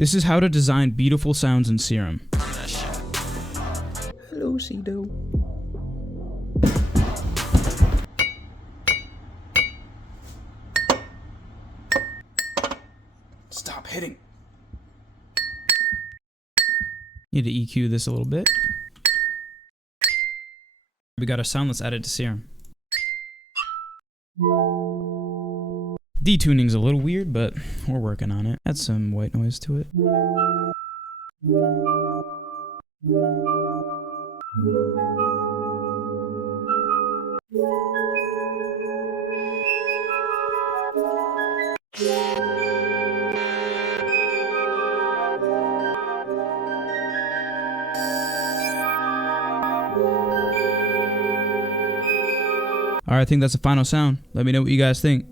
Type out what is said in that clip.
This is how to design beautiful sounds in Serum. Hello, Cedo. Stop hitting. Need to EQ this a little bit. We got a sound, let's add it to Serum. Detuning's a little weird, but we're working on it. Add some white noise to it. Alright, I think that's the final sound. Let me know what you guys think.